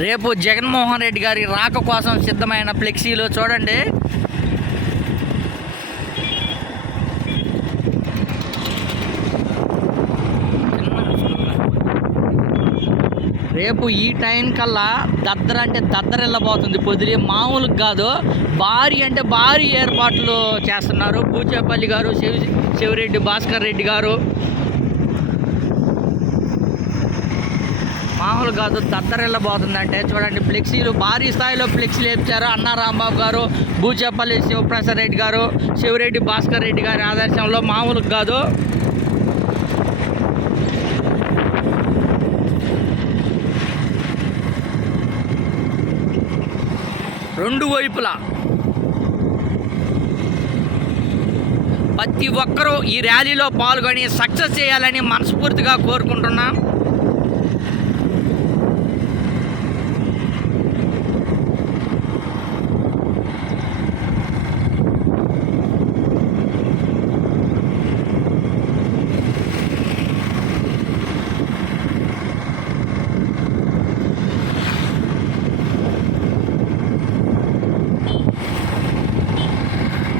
రేపు జగన్మోహన్ రెడ్డి గారి రాక కోసం సిద్ధమైన ఫ్లెక్సీలు చూడండి. రేపు ఈ టైం కల్లా దద్దర అంటే దద్దరెళ్ళబోతుంది. పొదిలి మామూలుగా కాదు, భారీ అంటే భారీ ఏర్పాట్లు చేస్తున్నారు. బూచేపల్లి గారు, శివరెడ్డి భాస్కర్ రెడ్డి గారు మామూలు కాదు, దద్దరెళ్ళబోతుంది. అంటే చూడండి, ఫ్లెక్సీలు భారీ స్థాయిలో ఫ్లెక్సీలు వేపించారు. అన్నా రాంబాబు గారు, బూచేపల్లి శివప్రసాద్ రెడ్డి గారు, శివరెడ్డి భాస్కర్ రెడ్డి గారి ఆదర్శంలో మామూలుగా కాదు. రెండు వైపులా ప్రతి ఒక్కరూ ఈ ర్యాలీలో పాల్గొని సక్సెస్ చేయాలని మనస్ఫూర్తిగా కోరుకుంటున్నాం.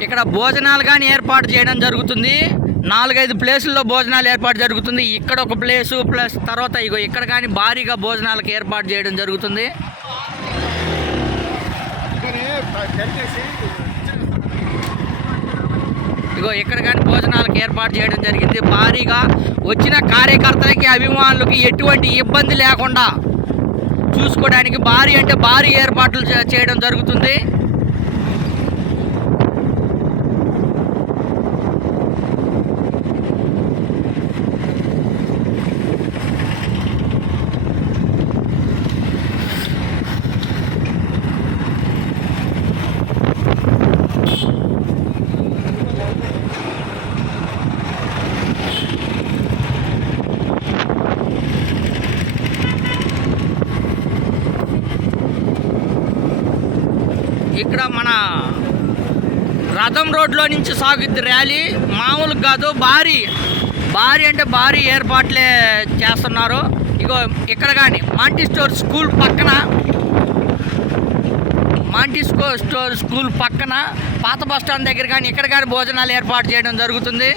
ఇక్కడ భోజనాలు కానీ ఏర్పాటు చేయడం జరుగుతుంది. 4-5 ప్లేసుల్లో భోజనాలు ఏర్పాటు జరుగుతుంది. ఇక్కడ ఒక ప్లేసు ప్లస్ తర్వాత ఇక్కడ కానీ భారీగా భోజనాలకు ఏర్పాటు చేయడం జరుగుతుంది. ఇక్కడ కానీ భోజనాలకు ఏర్పాటు చేయడం జరిగింది. భారీగా వచ్చిన కార్యకర్తలకి, అభిమానులకి ఎటువంటి ఇబ్బంది లేకుండా చూసుకోవడానికి భారీ అంటే భారీ ఏర్పాట్లు చేయడం జరుగుతుంది. ఇక్కడ మన రథం రోడ్లో నుంచి సాగుద్ది ర్యాలీ. మామూలుగా కాదు, భారీ అంటే భారీ ఏర్పాట్లే చేస్తున్నారు. ఇక్కడ కానీ మాంటీ స్టోర్ స్కూల్ పక్కన పాత బస్టాండ్ దగ్గర కానీ ఇక్కడ కానీ భోజనాలు ఏర్పాటు చేయడం జరుగుతుంది.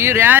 ఈ ర్యాలీ